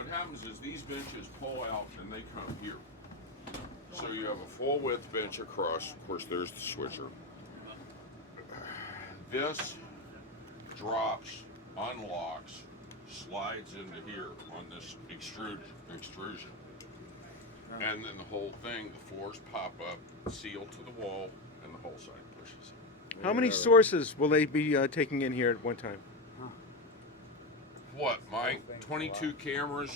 what happens is these benches pull out and they come here. So you have a full width bench across. Of course, there's the switcher. This drops, unlocks, slides into here on this extrusion. And then the whole thing, the floors pop up, seal to the wall, and the whole side pushes. How many sources will they be taking in here at one time? What, Mike? 22 cameras?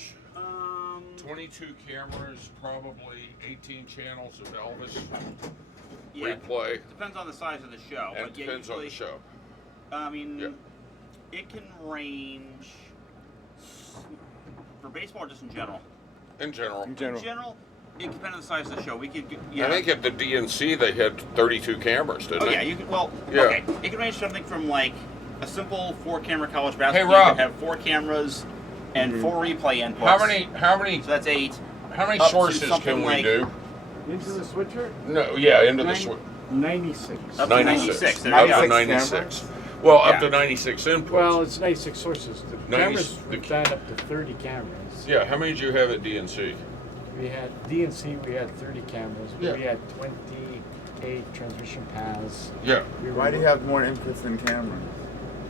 22 cameras, probably 18 channels of Elvis replay. Depends on the size of the show. And it depends on the show. I mean, it can range for baseball or just in general. In general. In general, it depends on the size of the show. We could. I think at the DNC they had 32 cameras, didn't they? Yeah, you could. Well, okay. It can range something from like a simple 4-camera college basketball Rob. game that have 4 cameras and 4 replay inputs. How many? So that's 8. How many sources can we do? Into the switcher? No, yeah, into the switcher. 96. Up to 96. There Up you go. to 96. Well, up to 96 inputs. Well, it's 96 sources. The cameras the- would add up to 30 cameras. Yeah, how many did you have at DNC? We had DNC, we had 30 cameras. Yeah. We had 28 transmission paths. Yeah. Why do you have more inputs than cameras?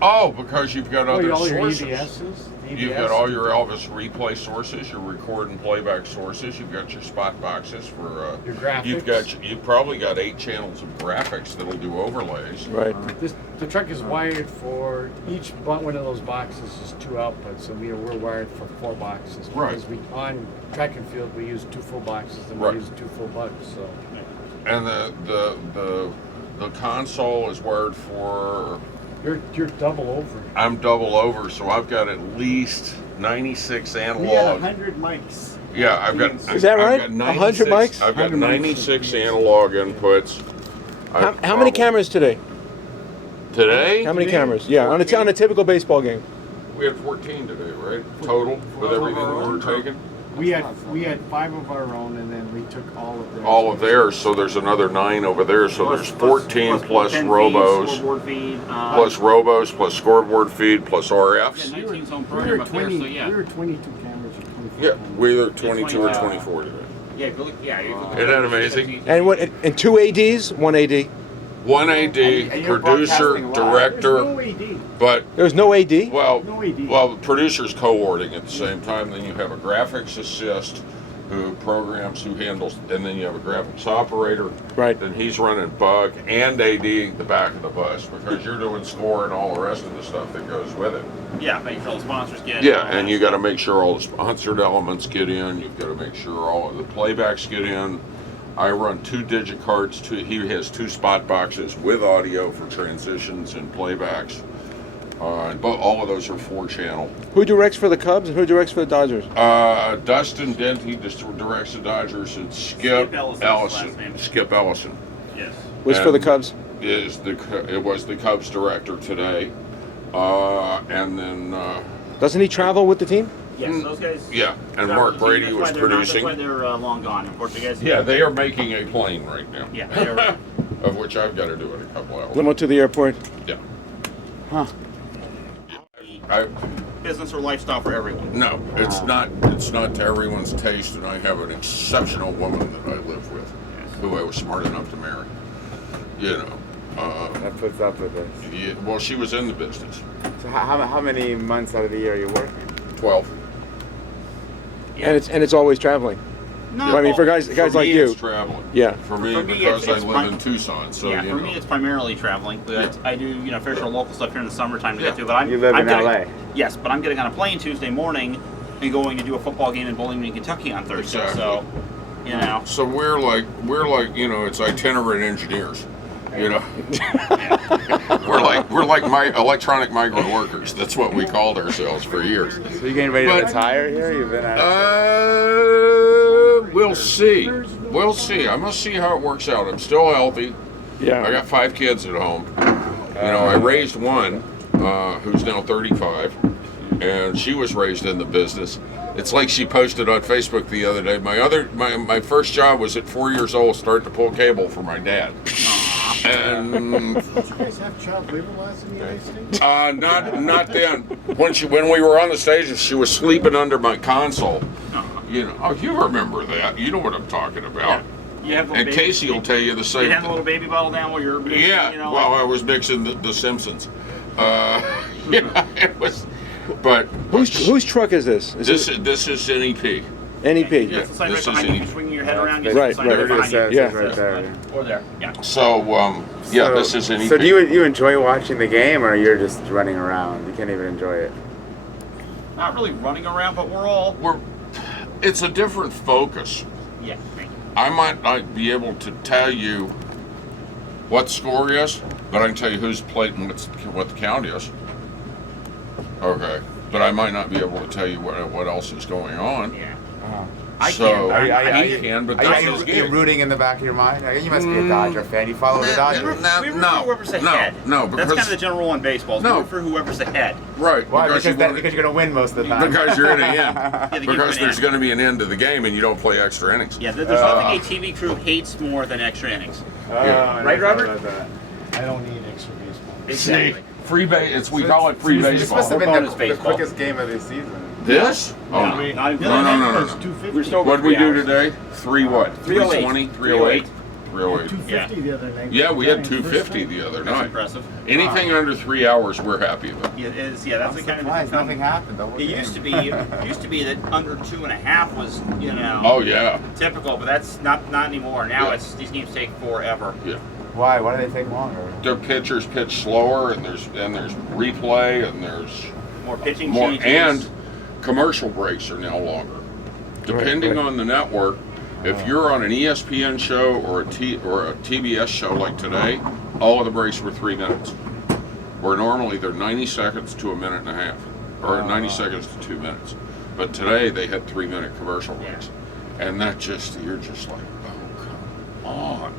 Oh, because you've got other all your sources. EBSs. You've got all your Elvis replay sources, your record and playback sources. You've got your spot boxes for your graphics. You've probably got 8 channels of graphics that'll do overlays. Right. The truck is wired for each one of those boxes is 2 outputs, and we're wired for 4 boxes. Right. Because on track and field we use 2 full boxes and Right. we use 2 full bugs. So. And the console is wired for. You're double over. I'm double over, so I've got at least 96 analog. We had 100 mics. Yeah, I've got. Is that right? I've got 100 mics? I've got 100 mics. 96 analog inputs. How many cameras today? Today? How many cameras? Yeah, on a typical baseball game. We had 14 today, right? Total with everything that we're taking. We had 5 of our own, and then we took all of theirs. All of theirs, so there's another 9 over there. So there's 14 plus 10 robos, feeds, scoreboard feed, plus robos, plus scoreboard feed, plus RFs. 19 zone We program were up there, 20. so yeah. We were 22 cameras or 24. Yeah, cameras. we're either 22 or 24 today. Yeah, if you look, Isn't that amazing? And what? And 2 ADs, 1 AD. One AD, And you're producer, broadcasting live. director, There's no AD. but There's no AD. well, No AD. the producer's co-ording at the same time. Then you have a graphics assist who programs, who handles, and then you have a graphics operator. Right. Then he's running bug and AD the back of the bus because you're doing score and all the rest of the stuff that goes with it. Yeah, make sure all the sponsors get. Yeah, and you got to make sure all the sponsored elements get in. You've got to make sure all of the playbacks get in. I run 2 digit cards. He has 2 spot boxes with audio for transitions and playbacks. But all of those are 4-channel. Who directs for the Cubs and who directs for the Dodgers? Dustin Dent, he just directs the Dodgers, and Skip Ellison's Ellison. last name. Skip Ellison Yes. Which for the Cubs? it was the Cubs director today, and then Doesn't he travel with the team? Yes, those guys. yeah, and That's Mark Brady was That's producing. why they're long gone. Unfortunately, guys. Yeah, they are making a plane right now. Yeah. They're, Of which I've got to do in a couple hours. Limo to the airport. Yeah. Huh. business or lifestyle for everyone. No, it's not. It's not to everyone's taste, and I have an exceptional woman that I live with, who I was smart enough to marry. You know. That puts up with this. Yeah, well, she was in the business. So how many months out of the year are you working? 12. Yeah. And it's always traveling. No, Well, I mean, for guys For like me, you. it's traveling. Yeah. For me, For me, because it's I live in Tucson, so yeah, you for know. me it's primarily traveling. But I do, fair share local stuff here in the summertime to Yeah. get to. But I'm You live I'm in getting, LA. Yes, but I'm getting on a plane Tuesday morning and going to do a football game in Bowling Green, Kentucky on Thursday. Exactly. So, you know. So we're like it's itinerant engineers. You know, we're like my electronic migrant workers. That's what we called ourselves for years. So you getting ready to retire here? You've been at We'll see. We'll see. I must see how it works out. I'm still healthy. Yeah. I got 5 kids at home. You know, I raised one who's now 35, and she was raised in the business. It's like she posted on Facebook the other day. My first job was at 4 years old, starting to pull cable for my dad. And Did you guys have child labor laws in the United States? not then. When we were on the stage, she was sleeping under my console. You know, oh, you remember that? You know what I'm talking about. You have And Casey will tell you the same You have a thing. little baby bottle down while you're mixing, Yeah, you know. well, I was mixing the Simpsons. Yeah, it was. But Whose truck is this? this is NEP. NEP. Yeah, it's the sign right This is behind you. NEP. You're swinging your head around. You Right, see the sign right. behind you. There it is, Yeah. right there. Or there. Yeah. So yeah, this is NEP. So do you enjoy watching the game, or you're just running around? You can't even enjoy it. Not really running around, but It's a different focus. yeah. Thank you. I might not be able to tell you what the score is, but I can tell you who's played and what the count is. Okay, but I might not be able to tell you what else is going on. Yeah. Oh. I So can't. I can, but Are that's you, his are you gig. rooting in the back of your mind? You must be a Dodger fan. You follow the Dodgers. We root for whoever's no, ahead. no, That's kind of the general rule in baseball. No. We root for whoever's ahead. Right, Why? Because you want- you're going to win most of the time. because you're in the end. Yeah, they give you Because an there's end. going to be an end to the game, and you don't play extra innings. Yeah, there's nothing a TV crew hates more than extra innings. Yeah. Right, Robert? I don't need extra baseball. Exactly. Free base. We call it free This must have baseball. been Bonus the baseball. quickest game of the season. This? Oh No, no. not even No. It's 250. We're still What did we do today? 3 308. 320? 308? 308. 250 the other night. Yeah, we had First 250 night. the other That's night. impressive. Anything under 3 hours, we're happy with. Yeah, it is. Yeah, that's I'm the kind surprised of. nothing happened. The whole It game. used to be. It used to be that under 2.5 was, you know. Oh yeah, Typical, but that's not anymore. Now Yeah. it's these games take forever. yeah. Why? Why do they take longer? Their pitchers pitch slower, and there's replay, and there's More pitching more, changes. and commercial breaks are now longer. Depending right. on the network, if you're on an ESPN show or a TBS show like today, all of the breaks were 3 minutes. Where normally they're 90 seconds to a minute and a half, or 90 seconds to 2 minutes. But today they had 3-minute commercial breaks, and that you're just like, oh come on,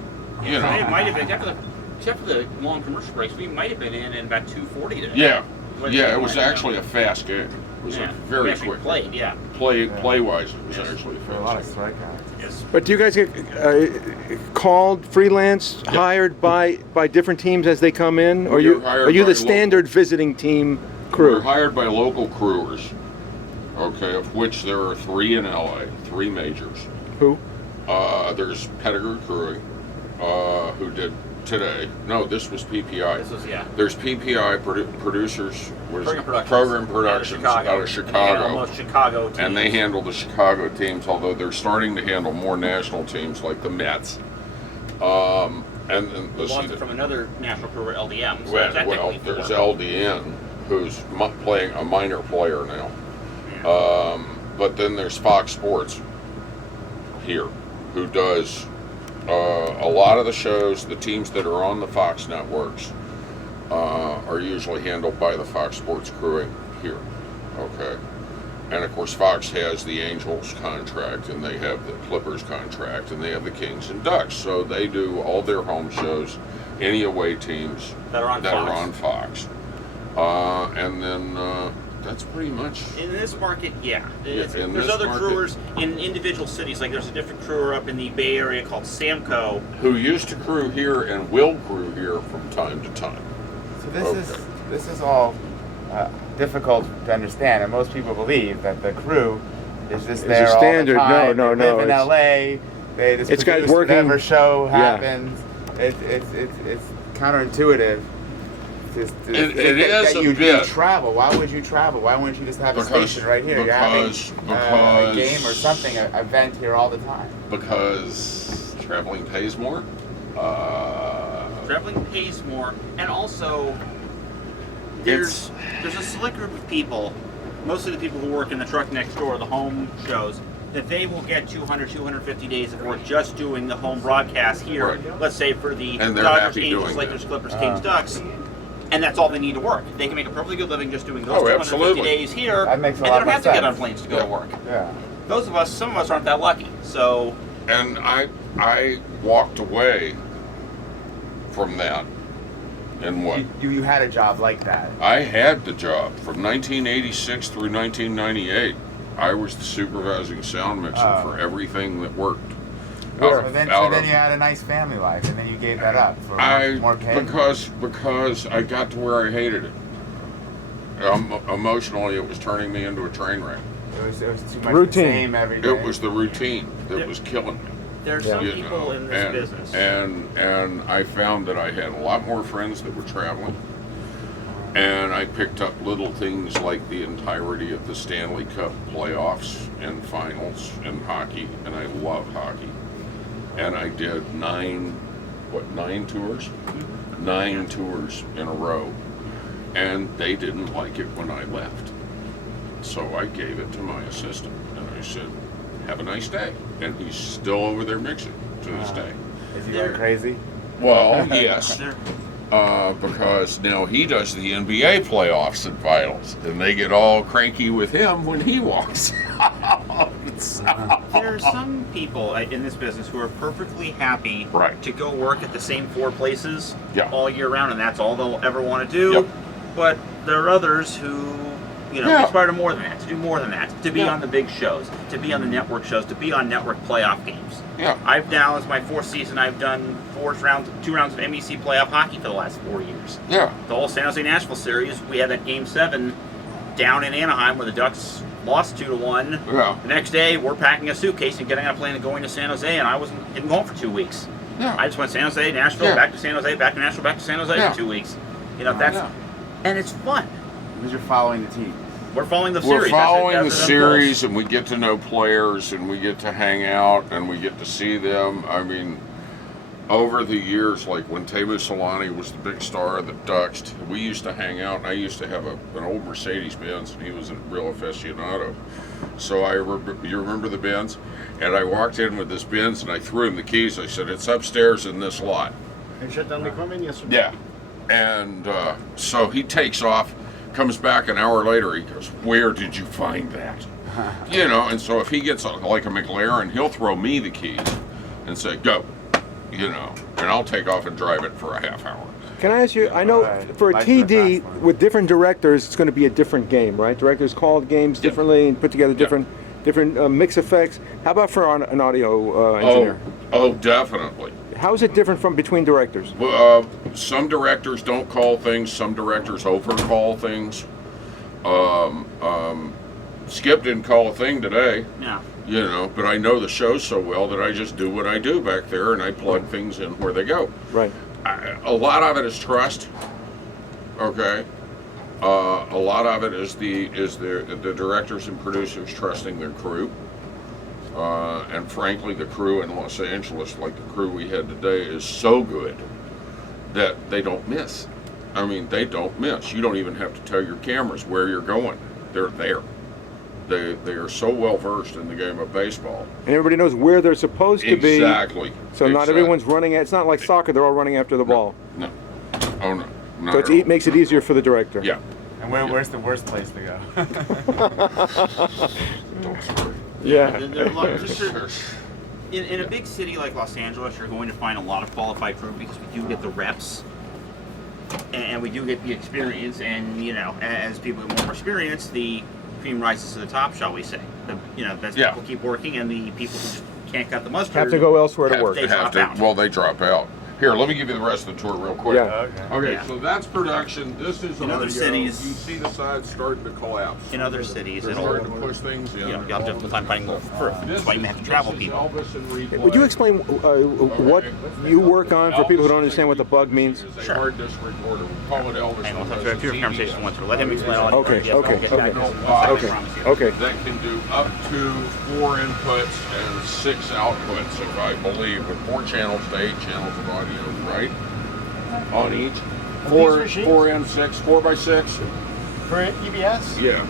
you So it know? might have been except for the long commercial breaks. We might have been in about 2:40 today. Yeah, What yeah. did It you was want? actually a fast game. It was Yeah. a We very actually quick played. Yeah. play wise. It was actually a There were a lot of fast. strikeouts. Yes. But do you guys get called freelance, hired by different teams as they come in, or We're you hired are you by the standard visiting team crew? We're hired by local crewers. Okay, of which there are 3 in LA, 3 majors. Who? There's Pedigree Crewing, who did today. No, this was PPI. This was There's PPI producers. What is Program it? Productions. Program Productions out of And Chicago. almost Chicago teams. And they handle the Chicago teams, although they're starting to handle more national teams like the Mets. And then let's see. Launched from another national crew, LDM. So Well, technically there's 4. LDN, who's playing a minor player now. But then there's Fox Sports here, who does a lot of the shows. The teams that are on the Fox networks are usually handled by the Fox Sports crewing here. Okay. And of course, Fox has the Angels contract, and they have the Clippers contract, and they have the Kings and Ducks. So they do all their home shows, any away teams That are on Fox. And then that's pretty much. In this market, yeah. in There's this other market. crewers in individual cities. Like there's a different crewer up in the Bay Area called Samco. Who used to crew here and will crew here from time to time. So this is all difficult to understand, and most people believe that the crew is just It's a there standard. all the time. No, They live in it's- LA. They just it's got produce working- whatever show yeah. happens. It's counterintuitive. It is that a you bit. travel. Why would you travel? Why wouldn't you just have a station right here? You're having a game or something, an event here all the time. Because traveling pays more. Traveling pays more, and also there's a select group of people, mostly the people who work in the truck next door, the home shows, that they will get 200, 250 days of work just doing the home broadcast here. Right. Let's say for the And they're Dodgers, happy Angels, doing Lakers, that. Clippers, Kings, Ducks, and that's all they need to work. They can make a perfectly good living just doing those Oh, 250 absolutely. days here, That makes a and lot they don't more have to get on sense. planes to go to work. Yeah. Those of us, some of us aren't that lucky. So And I walked away from that. And what? You had a job like that. I had the job from 1986 through 1998. I was the supervising sound mixer Oh. for everything that worked. Where? So then, Out you of- had a nice family life, and then you gave that up for more kids. Because I got to where I hated it. Emotionally, it was turning me into a train wreck. It was too much Routine. the same every day. It was the routine that was killing me. There are Yeah. some You people know, in this business. and I found that I had a lot more friends that were traveling, and I picked up little things like the entirety of the Stanley Cup playoffs and finals in hockey, and I love hockey. And I did 9 tours? 9 tours in a row, and they didn't like it when I left. So I gave it to my assistant, and I said, have a nice day. And he's still over there mixing to this day. Is he going crazy? Well, yes, They're- because now he does the NBA playoffs and finals, and they get all cranky with him when he walks out. There are some people in this business who are perfectly happy Right. to go work at the same 4 places Yeah. all year round, and that's all they'll ever want to do. Yep. But there are others who, Yeah. aspire to more than that, to do more than that, to be Yeah. on the big shows, to be on the network shows, to be on network playoff games. Yeah. I've now, as my 4th season, I've done 2 rounds of MEC playoff hockey for the last 4 years. Yeah. The whole San Jose Nashville series, we had that Game 7 down in Anaheim where the Ducks lost 2-1. Yeah. The next day, we're packing a suitcase and getting on a plane and going to San Jose, and I didn't go home for 2 weeks. Yeah. I just went San Jose, Nashville, Yeah. back to San Jose, back to Nashville, back to San Jose Yeah. for 2 weeks. That's Yeah. and it's fun. Because you're following the team. We're following the We're series. following as the it series, and we get to know players, and we get to hang out, and we get to see them. I mean, over the years, like when Teemu Solani was the big star of the Ducks, we used to hang out, and I used to have an old Mercedes-Benz, and he was a real aficionado. So you remember the Benz? And I walked in with this Benz, and I threw him the keys. I said, it's upstairs in this lot. Yeah. And so he takes off, comes back an hour later, he goes, where did you find that? And so if he gets like a McLaren, he'll throw me the keys and say, go, and I'll take off and drive it for a half hour. Can I ask you? I know Right. for a Life in a TD fast lane. with different directors, it's going to be a different game, right? Directors call games Yeah. differently and put together Yeah. different mix effects. How about for an audio engineer? Oh, definitely. How is it different from between directors? Some directors don't call things. Some directors overcall things. Skip didn't call a thing today. Yeah. But I know the show so well that I just do what I do back there, and I plug things in where they go. Right. A lot of it is trust. Okay. A lot of it is the directors and producers trusting their crew. And frankly, the crew in Los Angeles, like the crew we had today, is so good that they don't miss. I mean, they don't miss. You don't even have to tell your cameras where you're going. They're there. They are so well versed in the game of baseball. And everybody knows where they're supposed to be. Exactly. So not Exactly. everyone's running. It's not like soccer; they're all running after the ball. No. Oh no. Not So at all. makes it easier for the director. Yeah. And where's the worst place to go? Don't worry. Yeah. There are a lot in a big city like Los Angeles, you're going to find a lot of qualified crew because we do get the reps and we do get the experience. And as people get more experience, the cream rises to the top, shall we say? As Yeah. people keep working, and the people who just can't cut the mustard Have to go elsewhere to Have work. to- They drop out. Well, they drop out. Here, let me give you the rest of the tour real quick. Yeah. Okay, Yeah. so that's production. This is In other audio. cities- You see the sides starting to collapse. in other cities. They're It'll, starting to push things in. you'll have to time finding more crew. That's why you have to travel This is people. Elvis and replay. Would you explain what you work on for people who don't understand what the bug means? Sure. Hard disk recorder. We call it Elvis. Hang on, because let's have it's a easy. conversation went through. Let him explain all. Okay, Yes, okay, I'll get back okay. to this. Okay. I promise you. Okay. That can do up to 4 inputs and 6 outputs, if I believe, with 4 channels to 8 channels of audio, right? On each. Four and 6, 4x6. For EBS? Yeah.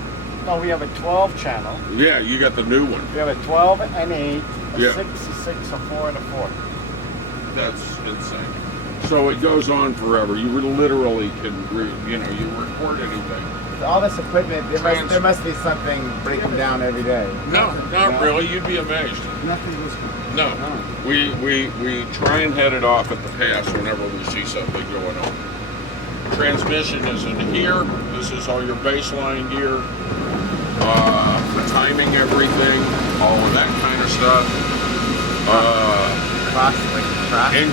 No, we have a 12 channel. Yeah, you got the new one. We have a 12 and 8, a Yeah. 6, a 6, a 4, and a 4. That's insane. So it goes on forever. You literally can, you record anything. With all this equipment, there must be something breaking down every day. No, not really. You'd be amazed. Nothing was. No, we try and head it off at the pass whenever we see something going on. Transmission is in here. This is all your baseline gear. Timing everything, all of that kind of stuff. across like the track. And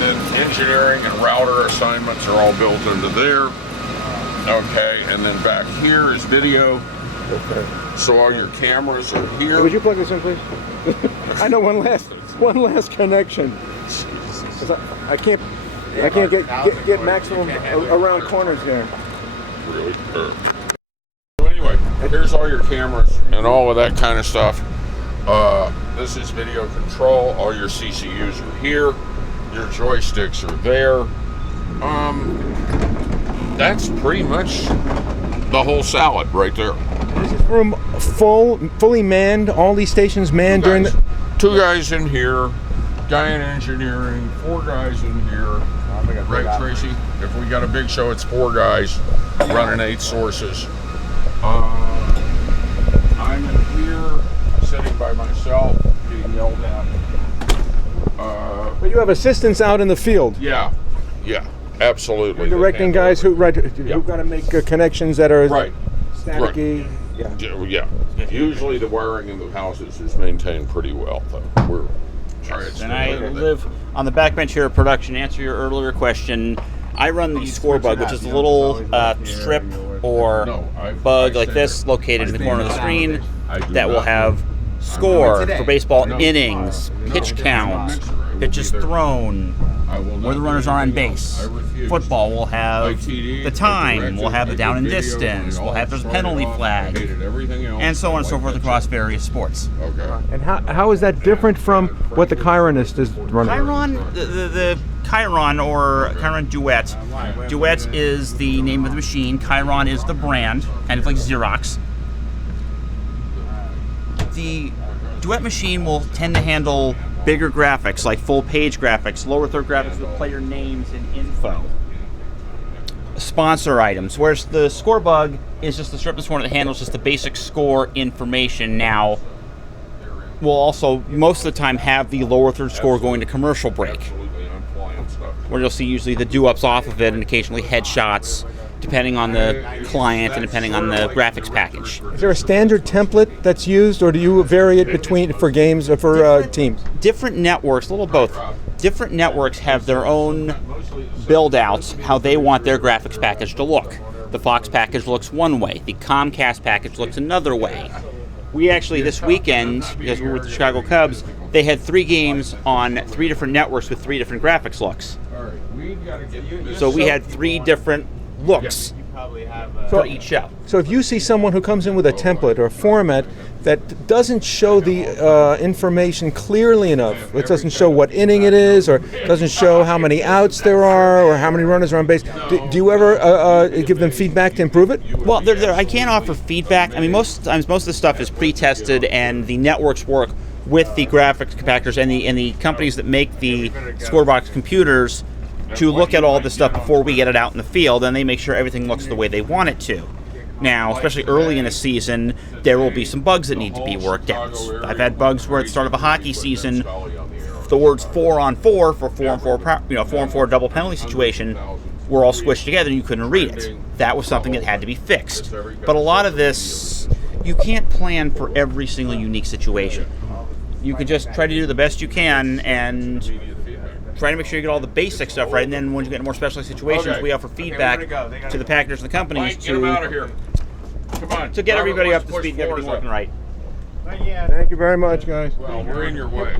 then engineering and router assignments are all built into there. Okay, and then back here is video. Okay. So all your cameras are here. Would you plug this in, please? I know one last connection. 'Cause I can't get maximum around corners here. Really? So anyway, here's all your cameras and all of that kind of stuff. This is video control. All your CCUs are here. Your joysticks are there. That's pretty much the whole salad right there. Is this room fully manned? All these stations manned during the... Two guys in here, guy in engineering, 4 guys in here. Right, Tracy? If we got a big show, it's 4 guys running 8 sources. I'm in here, sitting by myself, being yelled at. But you have assistants out in the field. Yeah, absolutely. Directing guys who got to make connections that are Right. staticky. Yeah. Usually the wiring in the houses is maintained pretty well, though. We're trying to. And I live on the back bench here of production. To answer your earlier question, I run the score bug, which is a little strip or bug like this located in the corner of the screen that will have score for baseball innings, pitch count, pitches thrown, where the runners are on base. Football will have the time, we'll have the down and distance, we'll have there's a penalty flag, and so on and so forth across various sports. Okay. And how is that different from what the Chironist is running? Chiron, the Chiron or Chiron Duet. Duet is the name of the machine. Chiron is the brand, kind of like Xerox. The Duet machine will tend to handle bigger graphics, like full page graphics, lower third graphics with player names and info. Sponsor items, whereas the score bug is just the strip this one that handles just the basic score information. Now, we'll also most of the time have the lower third score going to commercial break, where you'll see usually the do-ups off of it and occasionally headshots, depending on the client and depending on the graphics package. Is there a standard template that's used, or do you vary it between for games or for teams? Different networks, a little both. Different networks have their own build-outs, how they want their graphics package to look. The Fox package looks one way. The Comcast package looks another way. We actually, this weekend, because we were with the Chicago Cubs, they had 3 games on 3 different networks with 3 different graphics looks. So we had 3 different looks for each show. So if you see someone who comes in with a template or a format that doesn't show the information clearly enough, it doesn't show what inning it is, or doesn't show how many outs there are, or how many runners are on base, do you ever give them feedback to improve it? Well, I can't offer feedback. I mean, most times, most of the stuff is pre-tested, and the networks work with the graphics compactors and the companies that make the scorebox computers to look at all this stuff before we get it out in the field, and they make sure everything looks the way they want it to. Now, especially early in a season, there will be some bugs that need to be worked out. I've had bugs where at the start of a hockey season, the words 4-on-4 for 4-on-4 double penalty situation were all squished together and you couldn't read it. That was something that had to be fixed. But a lot of this, you can't plan for every single unique situation. You can just try to do the best you can and try to make sure you get all the basic stuff right, and then when you get into more specialized situations, we offer feedback to the packagers and the companies to get everybody up to speed and get everything working right. Thank you very much, guys. Well, we're in your way.